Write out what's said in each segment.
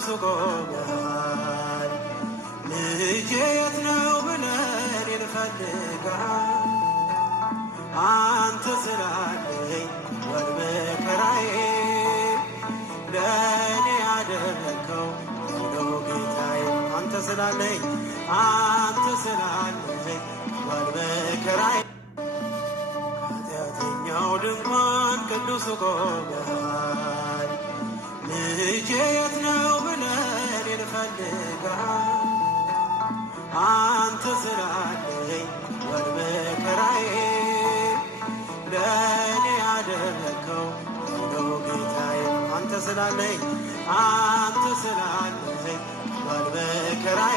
ቅዱስ ቆመሃል። ልጄ የት ነው ብለን እንፈልግሃል። አንተ ስላለኝ ወድመከራዬ ለእኔ ያደረግከው ነው ጌታዬ። አንተ ስላለኝ ወድመከራዬ ኃጢአተኛው ድንኳን ቅዱስ ቆመሃል። ልጄ የት ነው ብለን እንፈልግሃል። አንተ ስላለኝ ወድመከራዬ ለእኔ ያደረግከው ነው ጌታዬ። አንተ ስላለኝ ወድመከራዬ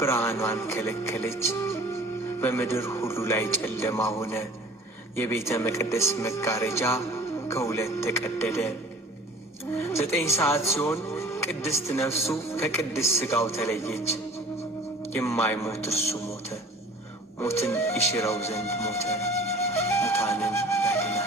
ብርሃኗን ከለከለች፣ በምድር ሁሉ ላይ ጨለማ ሆነ። የቤተ መቅደስ መጋረጃ ከሁለት ተቀደደ። 9 ሰዓት ሲሆን ቅድስት ነፍሱ ከቅድስት ሥጋው ተለየች። የማይሞት እርሱ ሞተ፣ ሞትን ይሽረው ዘንድ ሞተ፣ ሙታንን ያድናል።